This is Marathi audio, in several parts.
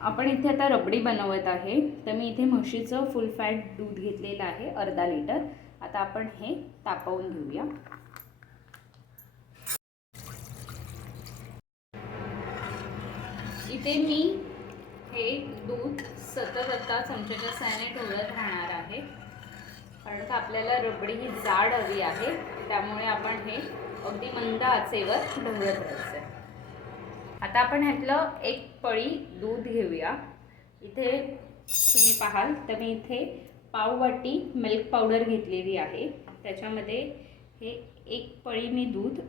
आपण इथे आता रबडी बनवत आहे. तर मी इथे म्हशीचं फुल फॅट दूध घेतलेलं आहे अर्धा लिटर. आता आपण हे तापवून घेऊया. इथे मी हे दूध सतत आता चमच्याच्या साहाय्याने ढोळत राहणार आहे. कारण का आपल्याला रबडी ही जाड हवी आहे त्यामुळे आपण हे अगदी मंद आचेवर ढवळत राहायचं आहे आता आपण ह्यातलं एक पळी दूध घेऊया. इथे तुम्ही पाहाल तर मी इथे पाववाटी मिल्क पावडर घेतलेली आहे. त्याच्यामध्ये हे एक पळी मी दूध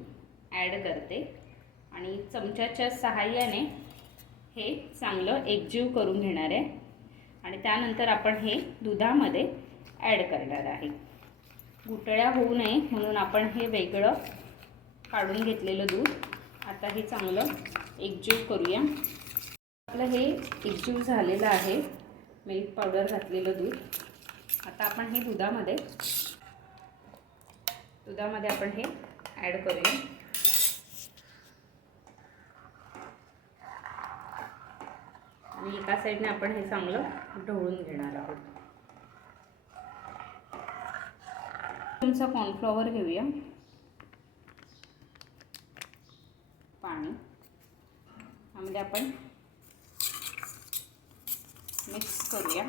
ॲड करते. आणि चमच्याच्या सहाय्याने हे चांगलं एकजीव करून घेणार आहे. आणि त्यानंतर आपण हे दुधामध्ये ॲड करणार आहे. गुटळ्या होऊ नये म्हणून आपण हे वेगळं काढून घेतलेलं दूध. आता हे चांगलं एकजीव करूया. आपलं हे एकजीव झालेलं आहे. मिल्क पावडर घातलेलं दूध. आता आपण हे दुधामध्ये दुधामध्ये आपण हे ॲड करूया. आणि एका साईडने आपण हे चांगलं ढवळून घेणार आहोत. तुमचा कॉर्नफ्लॉवर घेऊया. त्यामध्ये आपण मिक्स करूया.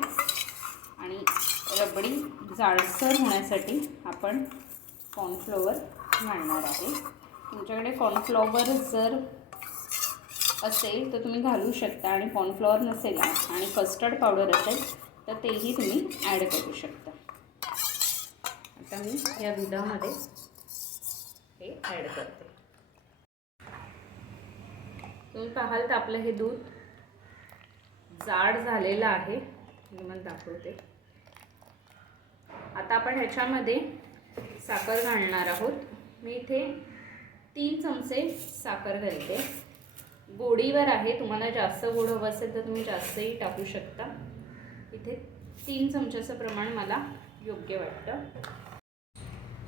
आणि रबडी जाडसर होण्यासाठी आपण कॉर्नफ्लॉवर घालणार आहे. तुमच्याकडे कॉर्नफ्लॉवर जर असेल तर तुम्ही घालू शकता आणि कॉर्नफ्लॉवर नसेल आणि कस्टर्ड पावडर असेल तर तेही तुम्ही ॲड करू शकता. आता मी या दुधामध्ये हे ॲड करते. तुम्ही पाहाल तर आपलं हे दूध जाड झालेलं आहे. मी दाखवते. आता आपण ह्याच्यामध्ये साखर घालणार आहोत. मी इथे तीन चमचे साखर घालते. गोडीवर आहे. तुम्हाला जास्त गोड हवं असेल तर तुम्ही जास्तही टाकू शकता. इथे तीन चमच्याचं प्रमाण मला योग्य वाटतं.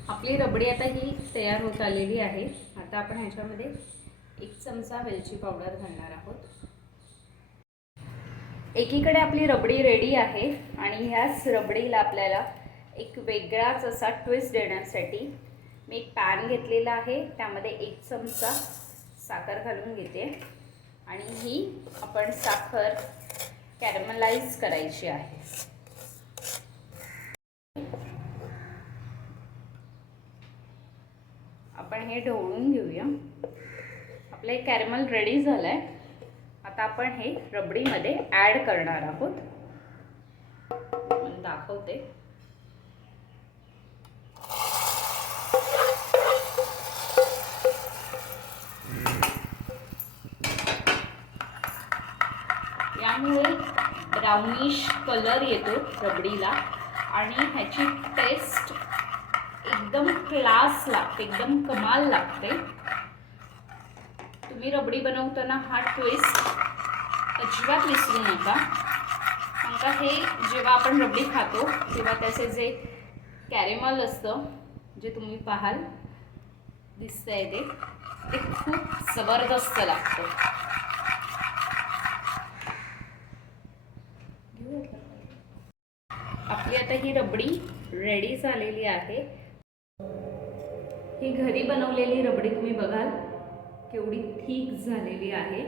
आपली रबडी आता ही तयार होत आलेली आहे. आता आपण ह्याच्यामध्ये एक चमचा वेलची पावडर घालणार आहोत. एकीकडे आपली रबडी रेडी आहे आणि ह्याच रबडीला आपल्याला एक वेगळाच असा ट्विस्ट देण्यासाठी मी एक पॅन घेतलेला आहे. त्यामध्ये एक चमचा साखर घालून घेते. आणि ही आपण साखर कॅरमलाइज करायची आहे. आपण हे ढवळून घेऊया. आपले कॅरमल रेडी झालं आहे आता आपण हे रबडीमध्ये ॲड करणार आहोत. दाखवते. यामुळे ब्राउनिश कलर येतो रबडीला. आणि ह्याची टेस्ट एकदम क्लास लागते एकदम कमाल लागते. तुम्ही रबडी बनवताना हा ट्विस्ट अजिबात विसरू नका. कारण का हे जेव्हा आपण रबडी खातो तेव्हा त्याचे जे कॅरेमल असतं जे तुम्ही पाहाल दिसतंय ते ते खूप जबरदस्त लागतं. आपली आता ही रबडी रेडी झालेली आहे. ही घरी बनवलेली रबडी तुम्ही बघाल. केवढी थिक झालेली आहे.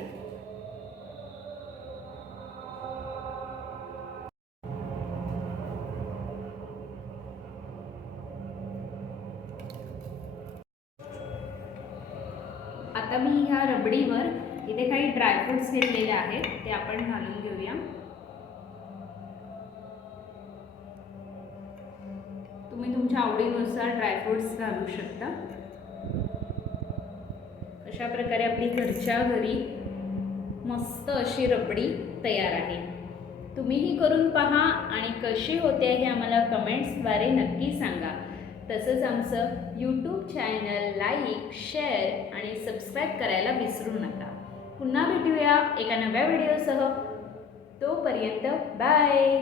आता मी ह्या रबडीवर इथे काही ड्रायफ्रुट्स घेतलेले आहेत ते आपण घालून घेऊया. तुम्ही तुमच्या आवडीनुसार ड्रायफ्रुट्स घालू शकता. अशा प्रकारे आपली घरच्या घरी मस्त अशी रबडी तयार आहे. तुम्हीही करून पहा आणि कशी होते हे आम्हाला कमेंट्सद्वारे नक्की सांगा. तसंच आमचं यूट्यूब चॅनल लाईक शेअर आणि सबस्क्राईब करायला विसरू नका. पुन्हा भेटूया एका नव्या व्हिडिओसह तोपर्यंत बाय